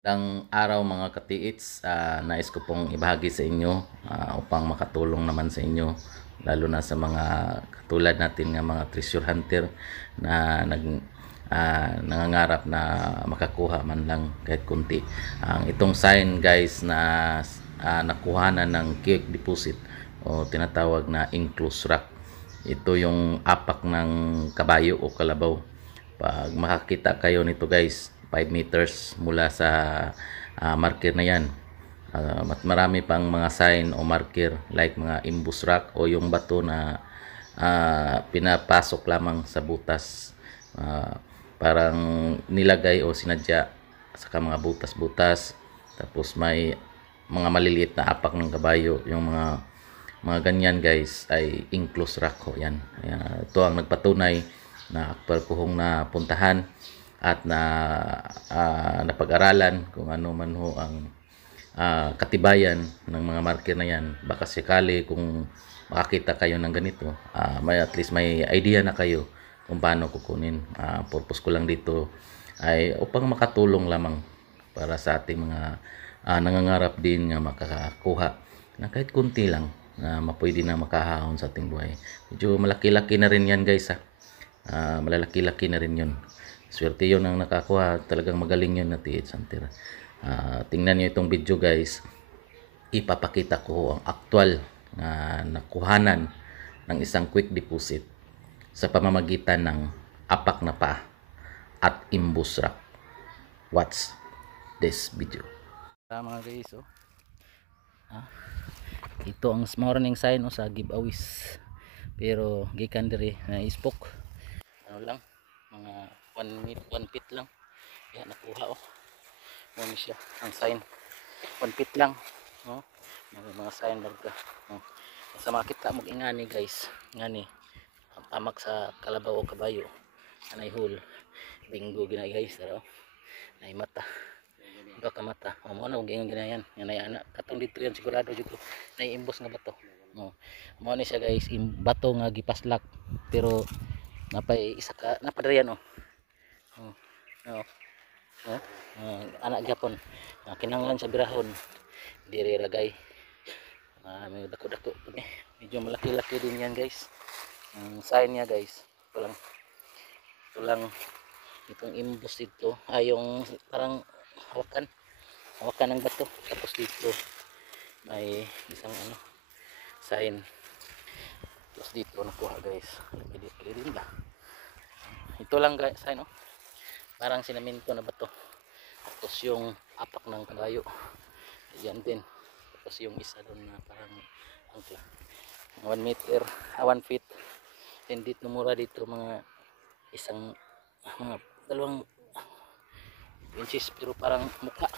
Magandang araw mga katiits, nais ko pong ibahagi sa inyo upang makatulong naman sa inyo lalo na sa mga katulad natin nga mga treasure hunter na nangangarap na makakuha man lang kahit kunti. Ang itong sign guys na nakuhanan ng cake deposit o tinatawag na enclosed rock. Ito yung apak ng kabayo o kalabaw. Pag makakita kayo nito guys, 5 meters mula sa marker na yan. Marami pang mga sign o marker like mga imbus rock o yung bato na pinapasok lamang sa butas. Parang nilagay o sinadya sa mga butas-butas. Tapos may mga maliliit na apak ng kabayo. Yung mga ganyan guys ay enclosed rock ho yan. Ito ang nagpatunay na aktual ko hong napuntahan at napag-aralan kung ano man ho ang katibayan ng mga marker na yan. Baka sakali kung makakita kayo ng ganito, may at least may idea na kayo kung paano kukunin. Purpose ko lang dito ay upang makatulong lamang para sa ating mga nangangarap din nga makakakuha na kahit kunti lang na mapwede na makahahon sa ating buhay. Medyo malaki-laki na rin yan guys ha. Malalaki-laki na rin yun. Swerte yun ang nakakuha. Talagang magaling yun na TH Hunter. Tingnan nyo itong video guys. Ipapakita ko ang aktual na nakuhanan ng isang quick deposit sa pamamagitan ng apak na paa at imbus rock. Watch this video. Mga guys, ito ang morning sign sa giveaways. Pero gikan diri na ispok. Ano lang, mga 1 feet lang. Yan nakuha Ano siya ang sign. 1 feet lang. Mga sign barka. Sa makita mo ingani guys. Ngani tamak sa kalabaw o kabayo. Anay hole. Bingo gina guys, nay mata. Baka mata. Mo na ug ingon ginayan. Yan ay ana katong dito yan sigurado dito. Nay imbos nga bato. Mo ni siya guys, bato nga gipaslak pero napay isa ka napadriyan anak gyapon kinanglan sa birahon diri ragay. May dako-dako medyo malaki-laki din yan guys. Ang sign niya guys ito lang itong imbos dito ay yung parang hawakan ng bato. Tapos dito may isang sign. Tapos dito nakuha guys. Pwede din ba ito lang guys sign parang sinaminto na bato. Tapos yung apak ng kabayo yan din. Tapos yung isa doon na parang 1 meter 1 feet. And dito mura dito mga mga 2 inches pero parang mukha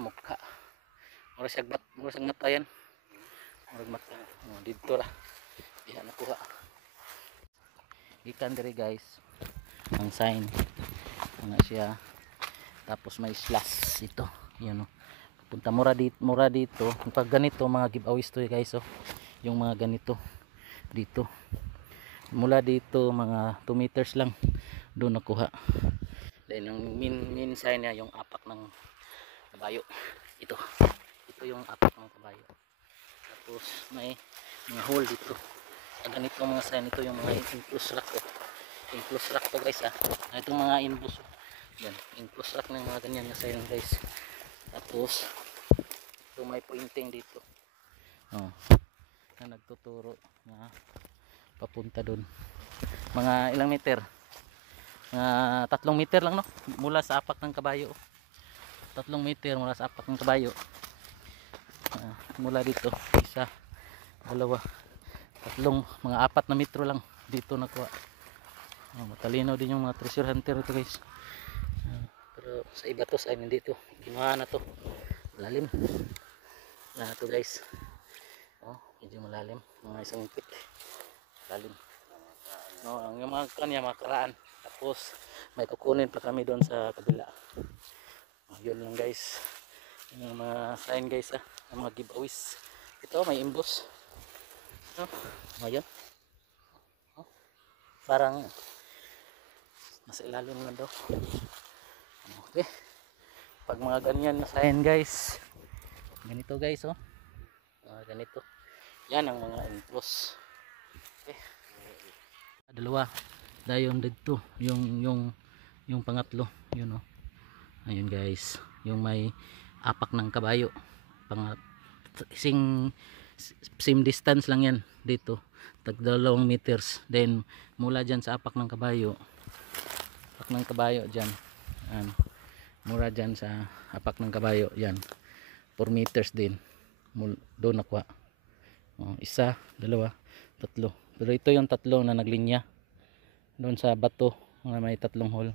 mukha mura siyang mata yan. Murag mata dito ra diha nakuha ikan diri guys ang sign siya. Tapos may slash ito yan punta mura dito pag ganito mga giveaways to guys yung mga ganito dito mula dito mga 2 meters lang doon nakuha. Then yung main sign niya yung apak ng kabayo. Ito yung apak ng kabayo. Tapos may mga hole dito. Ganito mga sign, ito yung mga enclosed rock enclosed rock to guys itong mga imbus yan, enclosed rock ng mga ganyan na sign guys. Tapos ito may pointing dito na nagtuturo na papunta doon. Mga ilang meter, 3 meter lang mula sa apak ng kabayo. 3 meter mula sa apak ng kabayo. Mula dito isa, dalawa, tatlong, mga 4 na metro lang dito nakuha. Matalino din yung mga treasure hunter ito guys. Pero sa iba to sa hindi to kinuha na to malalim na to guys. Medyo malalim, mga 1 feet lalim ang yung mga kanya makaraan. Tapos may kukunin pa kami doon sa kabila. Yun lang guys yung mga sign guys ang mga giveaways. Ito may imbos ngayon parang nasa ilalim na daw Okay. Pag mga ganyan na sign guys, ganito guys oh. Ganito. Yan ang mga enclose. Okay. Dalawa. Dayon dito, yung pangatlo, yun oh. Ayun guys, yung may apak ng kabayo. Same distance lang yan dito. Tag 2 meters. Then mula dyan sa apak ng kabayo dyan. Mura dyan sa apak ng kabayo yan 4 meters din doon nakuha. Isa, dalawa, tatlo, pero ito yung tatlo na naglinya doon sa bato na may 3 hole.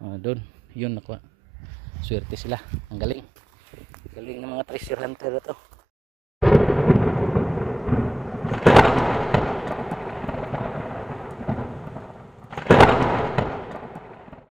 Doon yun nakuha. Swerte sila, ang galing ng mga treasure hunter ito.